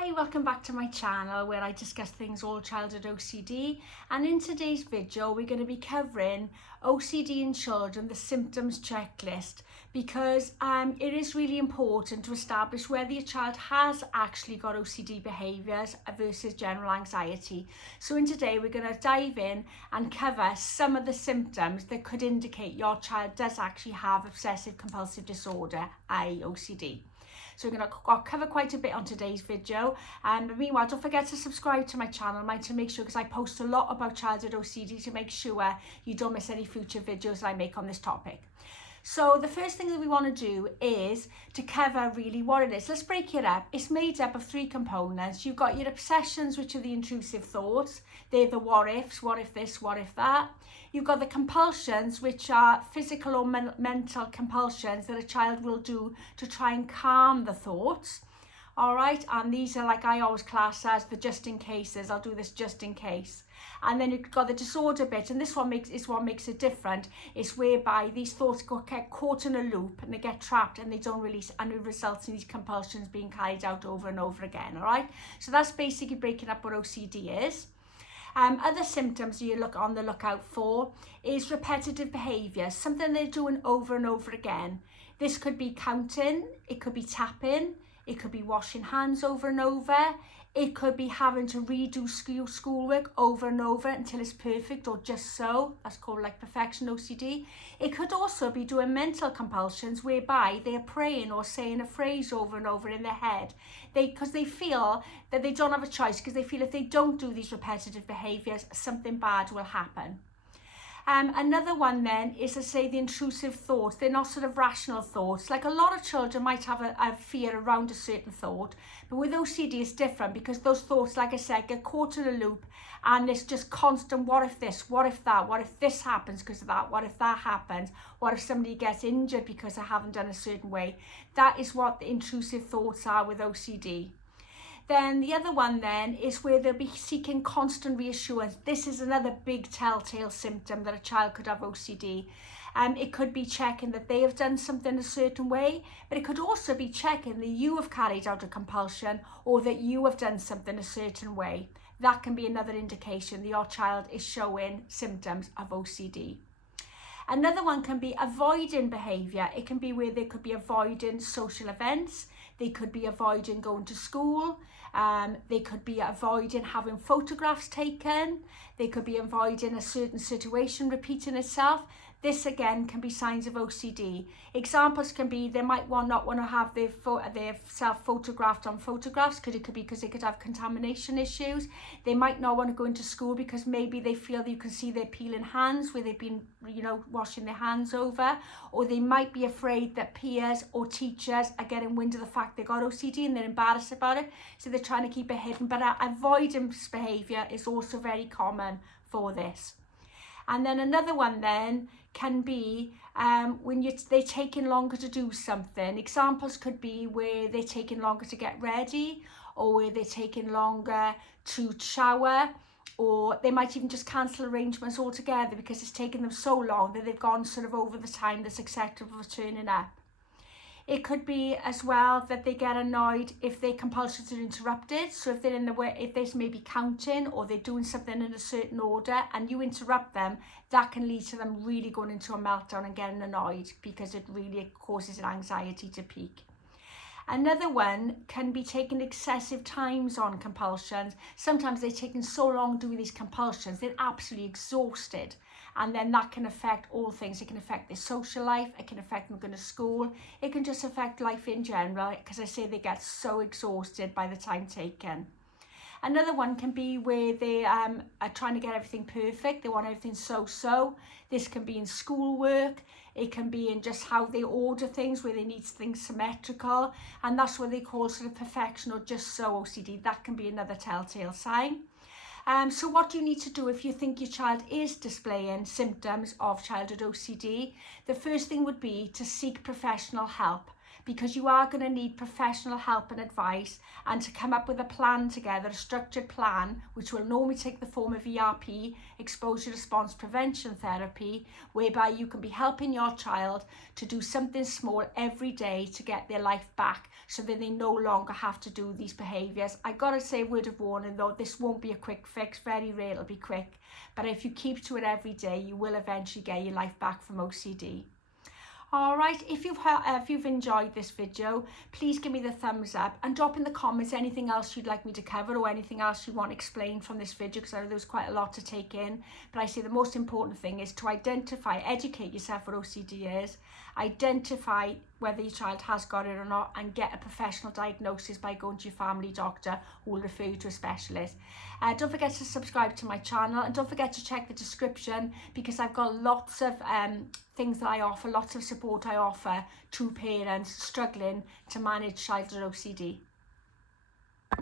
Hi, welcome back to my channel where I discuss things all childhood OCD, and in today's video we're going to be covering OCD in children, the symptoms checklist, because it is really important to establish whether your child has actually got OCD behaviours versus general anxiety. So in today we're going to dive in and cover some of the symptoms that could indicate your child does actually have obsessive compulsive disorder, i.e. OCD. So we're going to cover quite a bit on today's video. But meanwhile, don't forget to subscribe to my channel, to make sure, because I post a lot about childhood OCD, to make sure you don't miss any future videos that I make on this topic. So the first thing that we want to do is to cover really what it is. Let's break it up. It's made up of three components. You've got your obsessions, which are the intrusive thoughts. They're the what ifs, what if this, what if that. You've got the compulsions, which are physical or mental compulsions that a child will do to try and calm the thoughts. All right, and these are, like I always class as, the just in cases. I'll do this just in case. And then you've got the disorder bit, and this one is what makes it different. It's whereby these thoughts get caught in a loop and they get trapped and they don't release, and it results in these compulsions being carried out over and over again. All right, so that's basically breaking up what OCD is. Other symptoms you look on the lookout for is repetitive behaviour, something they're doing over and over again. This could be counting, it could be tapping, it could be washing hands over and over. It could be having to redo schoolwork over and over until it's perfect or just so. That's called like perfection OCD. It could also be doing mental compulsions whereby they are praying or saying a phrase over and over in their head. Because they feel that they don't have a choice, because they feel if they don't do these repetitive behaviours, something bad will happen. Another one then is, to say, the intrusive thoughts. They're not sort of rational thoughts. Like a lot of children might have a fear around a certain thought, but with OCD it's different, because those thoughts, like I said, get caught in a loop, and it's just constant what if this, what if that, what if this happens because of that, what if that happens, what if somebody gets injured because I haven't done a certain way. That is what the intrusive thoughts are with OCD. Then the other one then is where they'll be seeking constant reassurance. This is another big telltale symptom that a child could have OCD. It could be checking that they have done something a certain way, but it could also be checking that you have carried out a compulsion or that you have done something a certain way. That can be another indication that your child is showing symptoms of OCD. Another one can be avoiding behaviour. It can be where they could be avoiding social events. They could be avoiding going to school. They could be avoiding having photographs taken. They could be avoiding a certain situation repeating itself. This again can be signs of OCD. Examples can be they might not want to have their self photographed on photographs, because it could be because they could have contamination issues. They might not want to go into school because maybe they feel that you can see their peeling hands where they've been, washing their hands over, or they might be afraid that peers or teachers are getting wind of the fact they got OCD and they're embarrassed about it, so they're trying to keep it hidden. But avoidance behaviour is also very common for this. And then another one then can be when they're taking longer to do something. Examples could be where they're taking longer to get ready, or where they're taking longer to shower, or they might even just cancel arrangements altogether because it's taken them so long that they've gone sort of over the time that's acceptable for turning up. It could be as well that they get annoyed if their compulsions are interrupted. So if they're in the way, if there's maybe counting or they're doing something in a certain order and you interrupt them, that can lead to them really going into a meltdown and getting annoyed, because it really causes an anxiety to peak. Another one can be taking excessive times on compulsions. Sometimes they're taking so long doing these compulsions, they're absolutely exhausted. And then that can affect all things. It can affect their social life. It can affect them going to school. It can just affect life in general, because I say they get so exhausted by the time taken. Another one can be where they are trying to get everything perfect. They want everything so. This can be in schoolwork. It can be in just how they order things, where they need things symmetrical. And that's what they call sort of perfection or just so OCD. That can be another telltale sign. So what do you need to do if you think your child is displaying symptoms of childhood OCD? The first thing would be to seek professional help, because you are going to need professional help and advice, and to come up with a plan together, a structured plan, which will normally take the form of ERP, exposure response prevention therapy, whereby you can be helping your child to do something small every day to get their life back, so that they no longer have to do these behaviours. I gotta say, word of warning though, this won't be a quick fix. Very rare it'll be quick, but if you keep to it every day, you will eventually get your life back from OCD. Alright, if you've enjoyed this video, please give me the thumbs up and drop in the comments anything else you'd like me to cover, or anything else you want explained from this video, because I know there's quite a lot to take in. But I say the most important thing is to educate yourself what OCD is, identify whether your child has got it or not, and get a professional diagnosis by going to your family doctor, who will refer you to a specialist. Don't forget to subscribe to my channel, and don't forget to check the description, because I've got lots of things that I offer, lots of support I offer to parents struggling to manage childhood OCD.